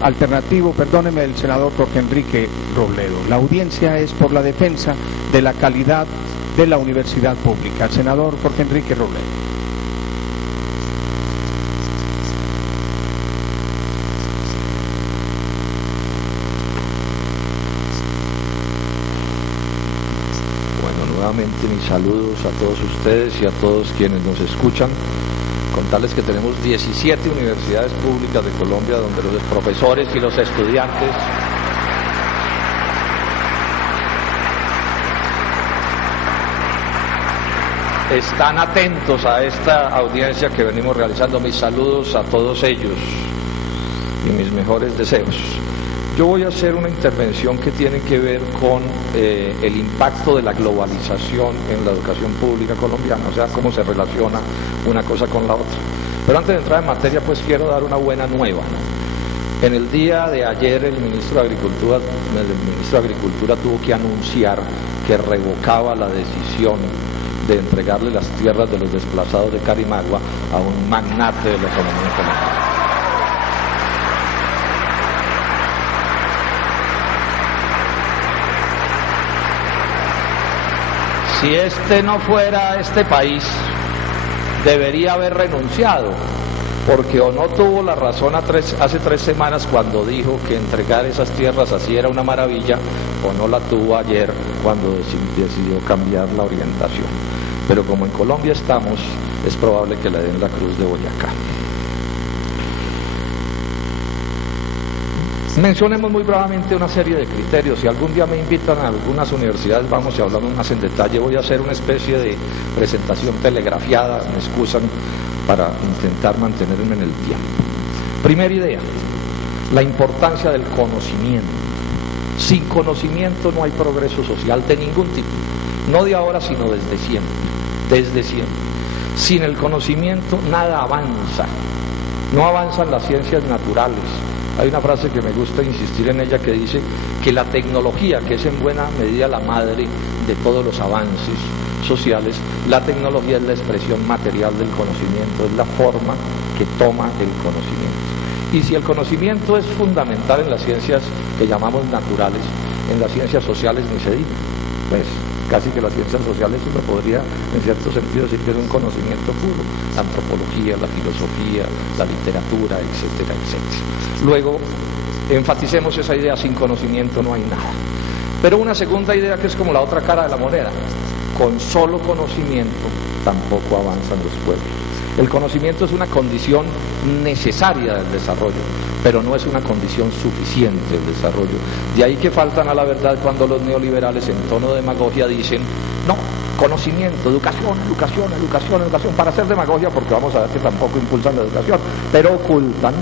alternativo, perdóneme, el senador Jorge Enrique Robledo. La audiencia es por la defensa de la calidad de la universidad pública. El senador Jorge Enrique Robledo. Nuevamente mis saludos a todos ustedes y a todos quienes nos escuchan. Contarles que tenemos 17 universidades públicas de Colombia donde los profesores y los estudiantes están atentos a esta audiencia que venimos realizando. Mis saludos a todos ellos y mis mejores deseos. Yo voy a hacer una intervención que tiene que ver con el impacto de la globalización en la educación pública colombiana, o sea, cómo se relaciona una cosa con la otra. Pero antes de entrar en materia, pues quiero dar una buena nueva, ¿no? En el día de ayer el ministro de Agricultura tuvo que anunciar que revocaba la decisión de entregarle las tierras de los desplazados de Carimagua a un magnate de la economía colombiana. Si este no fuera este país, debería haber renunciado, porque o no tuvo la razón hace 3 semanas cuando dijo que entregar esas tierras así era una maravilla, o no la tuvo ayer cuando decidió cambiar la orientación. Pero como en Colombia estamos, es probable que le den la cruz de Boyacá. Mencionemos muy brevemente una serie de criterios. Si algún día me invitan a algunas universidades, vamos y hablamos más en detalle. Voy a hacer una especie de presentación telegrafiada, me excusan, para intentar mantenerme en el tiempo. Primera idea, la importancia del conocimiento. Sin conocimiento no hay progreso social de ningún tipo, no de ahora, sino desde siempre, desde siempre. Sin el conocimiento nada avanza, no avanzan las ciencias naturales. Hay una frase que me gusta insistir en ella que dice que la tecnología, que es en buena medida la madre de todos los avances sociales, la tecnología es la expresión material del conocimiento, es la forma que toma el conocimiento. Y si el conocimiento es fundamental en las ciencias que llamamos naturales, en las ciencias sociales ni se diga. Pues casi que las ciencias sociales uno podría en cierto sentido decir que es un conocimiento puro, la antropología, la filosofía, la literatura, etcétera, etcétera. Luego, enfaticemos esa idea, sin conocimiento no hay nada. Pero una segunda idea que es como la otra cara de la moneda, con solo conocimiento tampoco avanzan los pueblos. El conocimiento es una condición necesaria del desarrollo, pero no es una condición suficiente del desarrollo. De ahí que faltan a la verdad cuando los neoliberales en tono de demagogia dicen, no, conocimiento, educación, educación, educación, educación, para hacer demagogia, porque vamos a ver que tampoco impulsan la educación, pero ocultan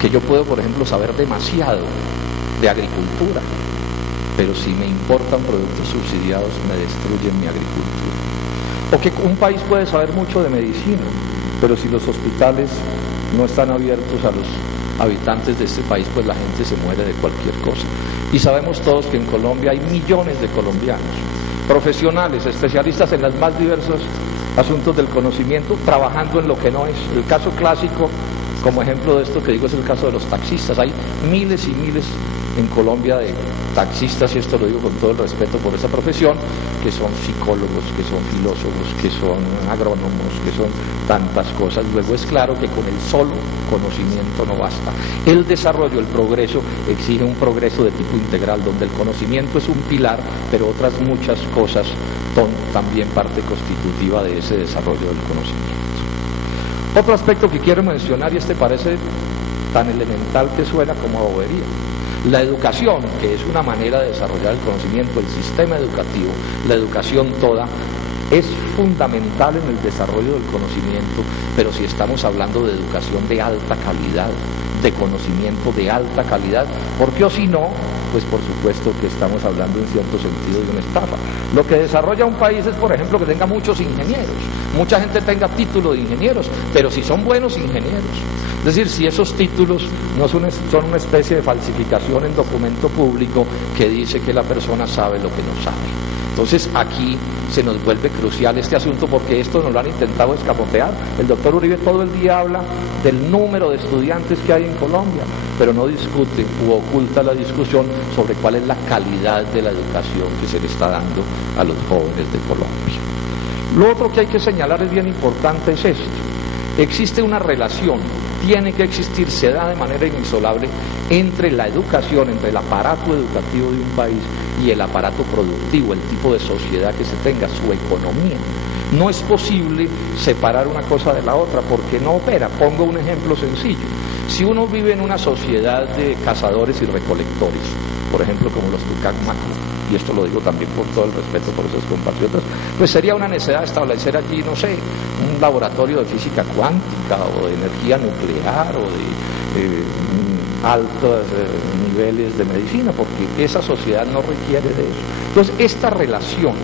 que yo puedo, por ejemplo, saber demasiado de agricultura, pero si me importan productos subsidiados me destruyen mi agricultura. O que un país puede saber mucho de medicina, pero si los hospitales no están abiertos a los habitantes de este país, pues la gente se muere de cualquier cosa. Y sabemos todos que en Colombia hay millones de colombianos, profesionales, especialistas en los más diversos asuntos del conocimiento, trabajando en lo que no es. El caso clásico, como ejemplo de esto que digo, es el caso de los taxistas. Hay miles y miles en Colombia de taxistas, y esto lo digo con todo el respeto por esa profesión, que son psicólogos, que son filósofos, que son agrónomos, que son tantas cosas. Luego es claro que con el solo conocimiento no basta. El desarrollo, el progreso, exige un progreso de tipo integral, donde el conocimiento es un pilar, pero otras muchas cosas son también parte constitutiva de ese desarrollo del conocimiento. Otro aspecto que quiero mencionar, y este parece tan elemental que suena como a bobería: la educación, que es una manera de desarrollar el conocimiento, el sistema educativo, la educación toda, es fundamental en el desarrollo del conocimiento, pero si estamos hablando de educación de alta calidad, de conocimiento de alta calidad, porque o si no, pues por supuesto que estamos hablando en cierto sentido de una estafa. Lo que desarrolla un país es, por ejemplo, que tenga muchos ingenieros, mucha gente tenga título de ingenieros, pero si son buenos ingenieros. Es decir, si esos títulos no son una especie de falsificación en documento público que dice que la persona sabe lo que no sabe. Entonces aquí se nos vuelve crucial este asunto, porque esto nos lo han intentado escamotear. El doctor Uribe todo el día habla del número de estudiantes que hay en Colombia, pero no discute u oculta la discusión sobre cuál es la calidad de la educación que se le está dando a los jóvenes de Colombia. Lo otro que hay que señalar es bien importante es esto: existe una relación, tiene que existir, se da de manera inexorable entre la educación, entre el aparato educativo de un país y el aparato productivo, el tipo de sociedad que se tenga, su economía. No es posible separar una cosa de la otra porque no opera. Pongo un ejemplo sencillo. Si uno vive en una sociedad de cazadores y recolectores, por ejemplo como los Tucán Macro, y esto lo digo también con todo el respeto por esos compatriotas, pues sería una necesidad establecer allí, no sé, un laboratorio de física cuántica o de energía nuclear o de altos niveles de medicina, porque esa sociedad no requiere de eso. Entonces esta relación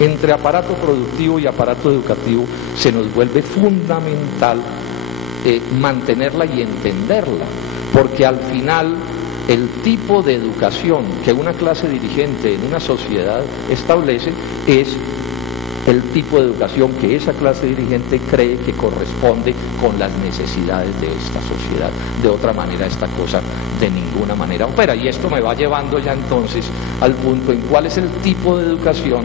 entre aparato productivo y aparato educativo se nos vuelve fundamental mantenerla y entenderla, porque al final el tipo de educación que una clase dirigente en una sociedad establece es el tipo de educación que esa clase dirigente cree que corresponde con las necesidades de esta sociedad. De otra manera esta cosa de ninguna manera opera, y esto me va llevando ya entonces al punto en cuál es el tipo de educación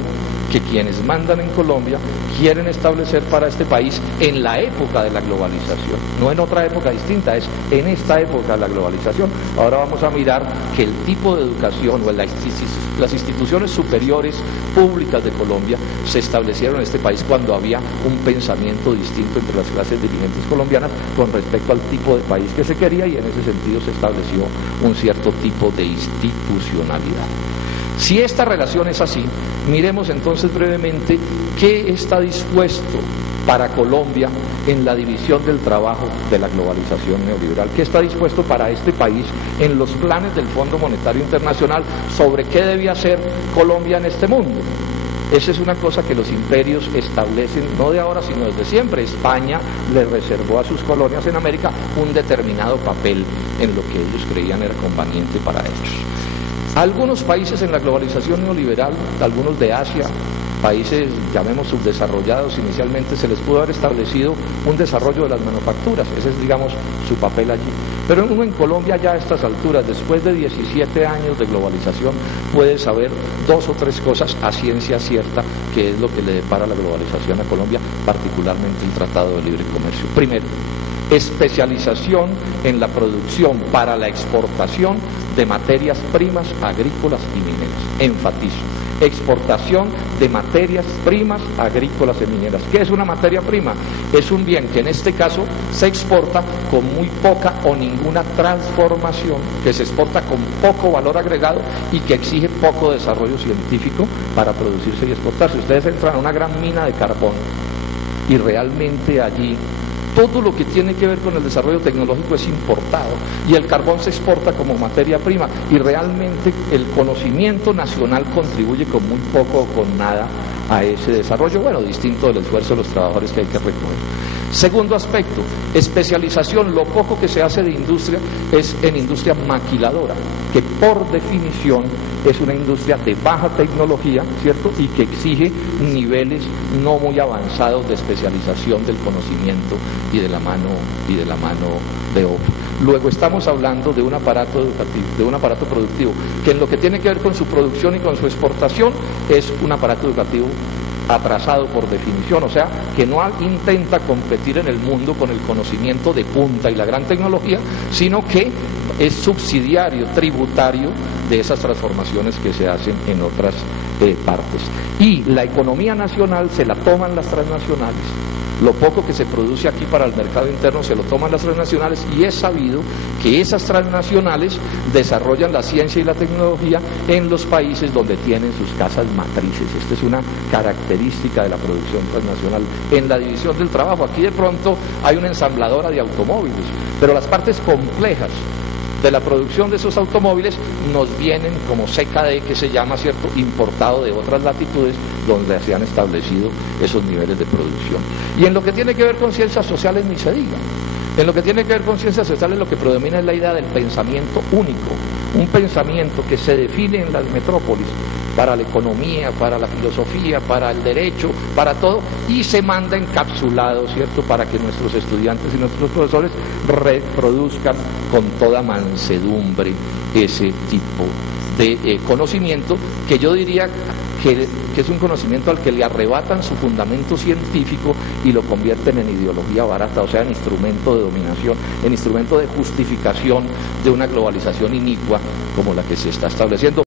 que quienes mandan en Colombia quieren establecer para este país en la época de la globalización, no en otra época distinta, es en esta época de la globalización. Ahora vamos a mirar que el tipo de educación o las instituciones superiores públicas de Colombia se establecieron en este país cuando había un pensamiento distinto entre las clases dirigentes colombianas con respecto al tipo de país que se quería, y en ese sentido se estableció un cierto tipo de institucionalidad. Si esta relación es así, miremos entonces brevemente qué está dispuesto para Colombia en la división del trabajo de la globalización neoliberal, qué está dispuesto para este país en los planes del Fondo Monetario Internacional sobre qué debe hacer Colombia en este mundo. Esa es una cosa que los imperios establecen, no de ahora sino desde siempre. España le reservó a sus colonias en América un determinado papel en lo que ellos creían era conveniente para ellos. Algunos países en la globalización neoliberal, algunos de Asia, países, llamemos subdesarrollados, inicialmente se les pudo haber establecido un desarrollo de las manufacturas, ese es, digamos, su papel allí. Pero uno en Colombia ya a estas alturas, después de 17 años de globalización, puede saber 2 o 3 cosas a ciencia cierta, que es lo que le depara la globalización a Colombia, particularmente el Tratado de Libre Comercio. Primero, especialización en la producción para la exportación de materias primas agrícolas y mineras. Enfatizo, exportación de materias primas agrícolas y mineras. ¿Qué es una materia prima? Es un bien que en este caso se exporta con muy poca o ninguna transformación, que se exporta con poco valor agregado y que exige poco desarrollo científico para producirse y exportarse. Ustedes entran a una gran mina de carbón y realmente allí todo lo que tiene que ver con el desarrollo tecnológico es importado, y el carbón se exporta como materia prima, y realmente el conocimiento nacional contribuye con muy poco o con nada a ese desarrollo, bueno, distinto del esfuerzo de los trabajadores que hay que recoger. Segundo aspecto, especialización. Lo poco que se hace de industria es en industria maquiladora, que por definición es una industria de baja tecnología, ¿cierto? Y que exige niveles no muy avanzados de especialización del conocimiento y de la mano de obra. Luego estamos hablando de un aparato educativo, de un aparato productivo, que en lo que tiene que ver con su producción y con su exportación es un aparato educativo atrasado por definición, o sea, que no intenta competir en el mundo con el conocimiento de punta y la gran tecnología, sino que es subsidiario, tributario de esas transformaciones que se hacen en otras partes. Y la economía nacional se la toman las transnacionales. Lo poco que se produce aquí para el mercado interno se lo toman las transnacionales, y es sabido que esas transnacionales desarrollan la ciencia y la tecnología en los países donde tienen sus casas matrices. Esta es una característica de la producción transnacional. En la división del trabajo, aquí de pronto hay una ensambladora de automóviles, pero las partes complejas de la producción de esos automóviles nos vienen como CKD, que se llama, ¿cierto?, importado de otras latitudes donde se han establecido esos niveles de producción. Y en lo que tiene que ver con ciencias sociales ni se diga. En lo que tiene que ver con ciencias sociales lo que predomina es la idea del pensamiento único, un pensamiento que se define en las metrópolis para la economía, para la filosofía, para el derecho, para todo, y se manda encapsulado, ¿cierto?, para que nuestros estudiantes y nuestros profesores reproduzcan con toda mansedumbre ese tipo de conocimiento, que yo diría que es un conocimiento al que le arrebatan su fundamento científico y lo convierten en ideología barata, o sea, en instrumento de dominación, en instrumento de justificación de una globalización inicua como la que se está estableciendo.